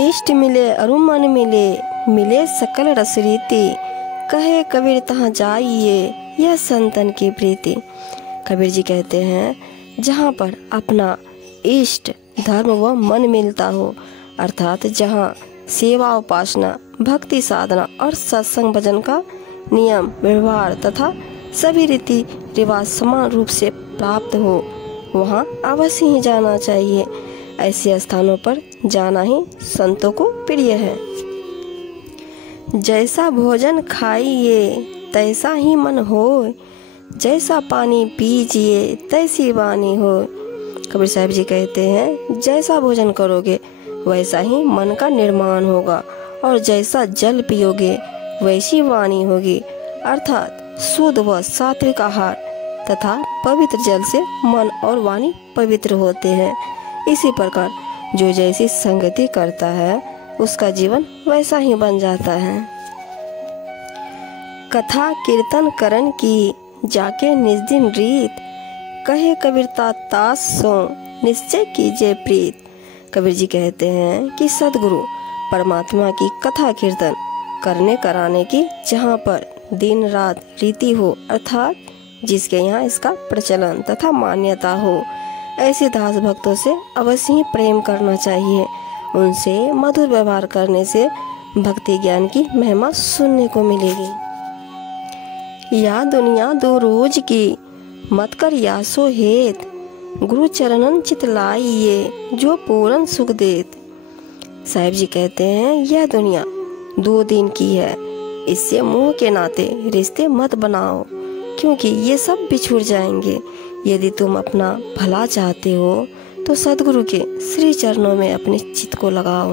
इष्ट मिले अरु मन मिले, मिले सकल रस रीति, कहे कबीर तहाँ जाइए यह संतन की प्रीति। कबीर जी कहते हैं जहाँ पर अपना इष्ट धर्म व मन मिलता हो, अर्थात जहाँ सेवा उपासना भक्ति साधना और सत्संग भजन का नियम व्यवहार तथा सभी रीति रिवाज समान रूप से प्राप्त हो, वहाँ अवश्य ही जाना चाहिए। ऐसे स्थानों पर जाना ही संतों को प्रिय है। जैसा भोजन खाइए तैसा ही मन होय, जैसा पानी पीजिए तैसी वाणी होय। कबीर साहब जी कहते हैं जैसा भोजन करोगे वैसा ही मन का निर्माण होगा, और जैसा जल पियोगे वैसी वाणी होगी। अर्थात शुद्ध व सात्विक आहार तथा पवित्र जल से मन और वाणी पवित्र होते हैं। इसी प्रकार जो जैसी संगति करता है उसका जीवन वैसा ही बन जाता है। कथा कीर्तन करन की जाके निज दिन रीत, कहे कबीर तास सो निश्चय कीजिए प्रीत। कबीर जी कहते हैं कि सदगुरु परमात्मा की कथा कीर्तन करने कराने की जहाँ पर दिन रात रीति हो, अर्थात जिसके यहाँ इसका प्रचलन तथा मान्यता हो, ऐसे दास भक्तों से अवश्य ही प्रेम करना चाहिए। उनसे मधुर व्यवहार करने से भक्ति ज्ञान की महिमा सुनने को मिलेगी। या दुनिया दो रोज की मत कर यासो हेत, गुरु चरणन चित लाइए जो पूर्ण सुख देत। साहिब जी कहते हैं यह दुनिया 2 दिन की है, इससे मोह के नाते रिश्ते मत बनाओ, क्योंकि ये सब बिछुड़ जाएंगे। यदि तुम अपना भला चाहते हो तो सदगुरु के श्री चरणों में अपने चित्त को लगाओ,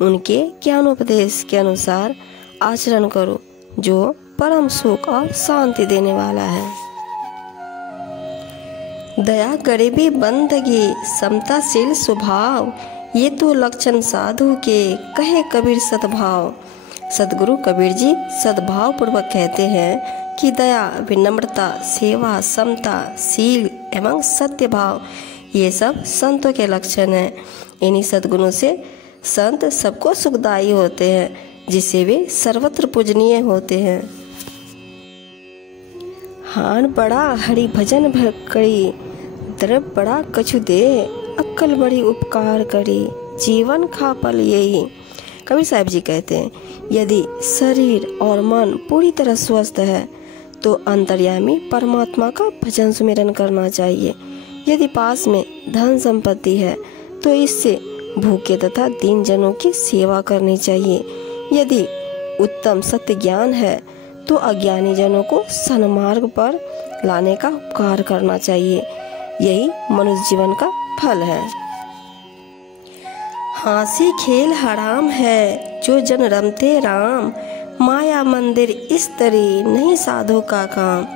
उनके ज्ञानोपदेश के अनुसार आचरण करो, जो परम सुख और शांति देने वाला है। दया गरीबी बंदगी समताशील स्वभाव, ये तो लक्षण साधु के, कहे कबीर सद्भाव। सदगुरु कबीर जी सद्भाव पूर्वक कहते हैं कि दया, विनम्रता, सेवा, समता, शील एवं सत्य भाव ये सब संतों के लक्षण हैं। इन्हीं सद्गुणों से संत सबको सुखदायी होते हैं, जिससे वे सर्वत्र पूजनीय होते हैं। हान बड़ा हरि भजन भर करी, द्रव्य बड़ा कछु दे, अक्कल बड़ी उपकार करी, जीवन खापल यही। कबीर साहब जी कहते हैं यदि शरीर और मन पूरी तरह स्वस्थ है तो अंतर्यामी परमात्मा का भजन सुमिरन करना चाहिए। यदि पास में धन संपत्ति है तो इससे भूखे तथा दीन जनों की सेवा करनी चाहिए। यदि उत्तम सत्य ज्ञान है तो अज्ञानी जनों को सन्मार्ग पर लाने का उपकार करना चाहिए। यही मनुष्य जीवन का फल है। हंसी खेल हराम है जो जन रमते राम, माया मंदिर इस तरी नहीं साधु का काम।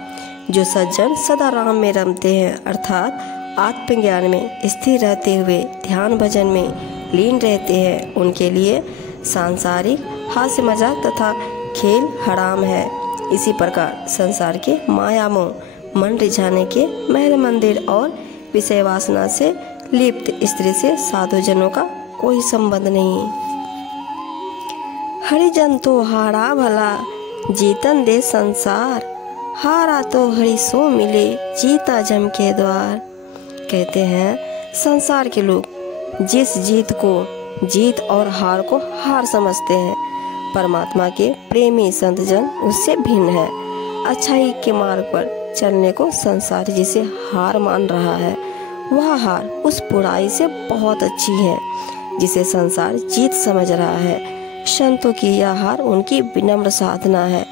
जो सज्जन सदा राम में रमते हैं, अर्थात आत्मज्ञान में स्थिर रहते हुए ध्यान भजन में लीन रहते हैं, उनके लिए सांसारिक हास्य मजाक तथा खेल हराम है। इसी प्रकार संसार के माया मोह मन रिझाने के महल मंदिर और विषय वासना से लिप्त स्त्री से साधु जनों का कोई संबंध नहीं। हरिजन तो हारा भला जीतन दे संसार, हारा तो हरि सो मिले जीता जम के द्वार। कहते हैं संसार के लोग जिस जीत को जीत और हार को हार समझते हैं, परमात्मा के प्रेमी संत जन उससे भिन्न है। अच्छाई के मार्ग पर चलने को संसार जिसे हार मान रहा है, वह हार उस बुराई से बहुत अच्छी है जिसे संसार जीत समझ रहा है। संतों की यह हार उनकी विनम्र साधना है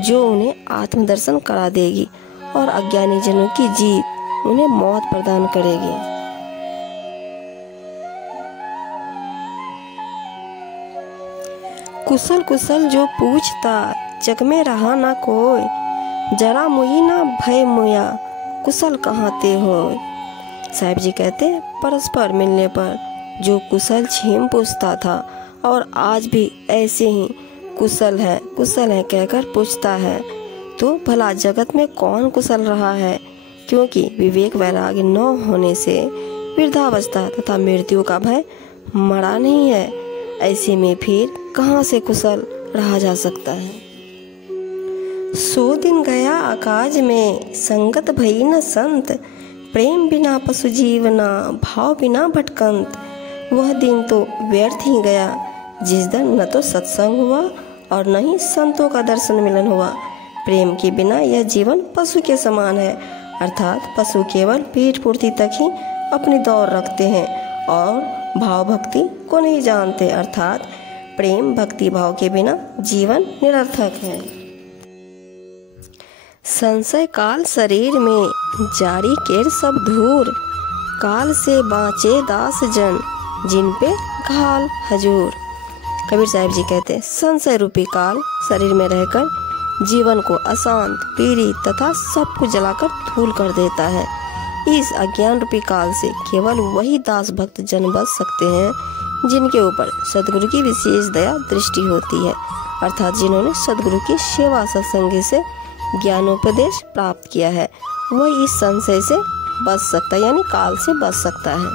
जो उन्हें आत्मदर्शन करा देगी, और अज्ञानी जनों की जीत उन्हें मौत प्रदान करेगी। कुशल कुशल जो पूछता जग में रहा ना कोई, जरा मुई ना भय मुया कुशल कहाँ ते होय। साहिब जी कहते परस्पर मिलने पर जो कुशल छीम पूछता था और आज भी ऐसे ही कुशल है कहकर पूछता है, तो भला जगत में कौन कुशल रहा है। क्योंकि विवेक वैराग्य न होने से वृद्धावस्था तथा मृत्यु का भय मरा नहीं है। ऐसे में फिर कहाँ से कुशल रहा जा सकता है। 100 दिन गया आकाज में, संगत भई न संत, प्रेम बिना पशु जीवना, भाव बिना भटकंत। वह दिन तो व्यर्थ ही गया जिस दिन न तो सत्संग हुआ और न ही संतों का दर्शन मिलन हुआ। प्रेम के बिना यह जीवन पशु के समान है, अर्थात पशु केवल पेट पूर्ति तक ही अपनी दौड़ रखते हैं और भाव भक्ति को नहीं जानते, अर्थात प्रेम भक्ति भाव के बिना जीवन निरर्थक है। संशय काल शरीर में, जारी केर सब धूर, काल से बाँचे दास जन, जिन पे घाल हजूर। कबीर साहब जी कहते हैं, संशय रूपी काल शरीर में रहकर जीवन को अशांत, पीड़ित तथा सब कुछ जलाकर धूल कर देता है। इस अज्ञान रूपी काल से केवल वही दास भक्त जन बच सकते हैं जिनके ऊपर सदगुरु की विशेष दया दृष्टि होती है, अर्थात जिन्होंने सदगुरु की सेवा सत्संग से ज्ञानोपदेश प्राप्त किया है, वही इस संशय से बच सकता है, यानी काल से बच सकता है।